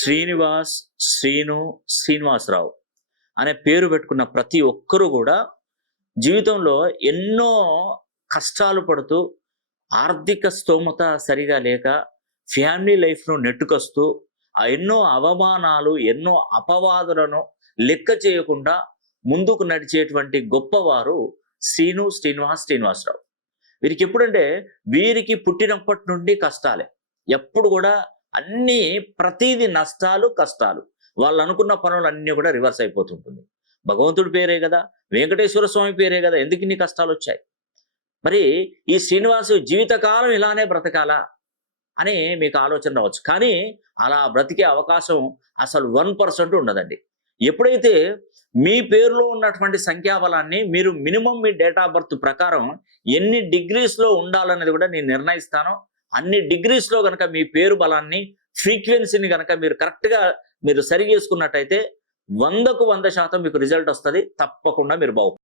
శ్రీనివాస్, శ్రీను, శ్రీనివాసరావు అనే పేరు పెట్టుకున్న ప్రతి ఒక్కరు కూడా జీవితంలో ఎన్నో కష్టాలు పడుతూ, ఆర్థిక స్తోమత సరిగా లేక, ఫ్యామిలీ లైఫ్‌ను నెట్టుకొస్తూ, ఎన్నో అవమానాలు, ఎన్నో అపవాదులను లెక్క చేయకుండా ముందుకు నడిచేటువంటి గొప్పవారు శ్రీను, శ్రీనివాస్, శ్రీనివాసరావు. వీరికెప్పుడంటే వీరికి పుట్టినప్పటి నుండి కష్టాలే. ఎప్పుడు కూడా ప్రతీది నష్టాలు, కష్టాలు. వాళ్ళనుకున్న పనులన్నీ కూడా రివర్స్ అయిపోతుంటుంది. భగవంతుడి పేరే గదా! వెంకటేశ్వర స్వామి పేరే గదా! ఎందుకిన్ని కష్టాలొచ్చాయి? మరి ఈ శ్రీనివాసు జీవితకాలం ఇలానే బ్రతకాలా? అని మీకు ఆలోచన రావచ్చు. కానీ అలా బ్రతికే అవకాశం అసలు 1% ఉండదండి. ఎప్పుడైతే మీ పేరులో ఉన్నటువంటి సంఖ్యాబలాన్ని మీరు minimum me date of birth ప్రకారం ఎన్ని డిగ్రీస్‌లో ఉండాలనేది కూడా నేను నిర్ణయిస్తాను. అన్ని డిగ్రీస్‌లో గనక మీ పేరు బలాన్ని, ఫ్రీక్వెన్సీని గనక మీరు కరెక్ట్‌గా మీరు సరి చేసుకున్నట్టయితే 100కు 100% మీకు రిజల్ట్ వస్తది. తప్పకుండా మీరు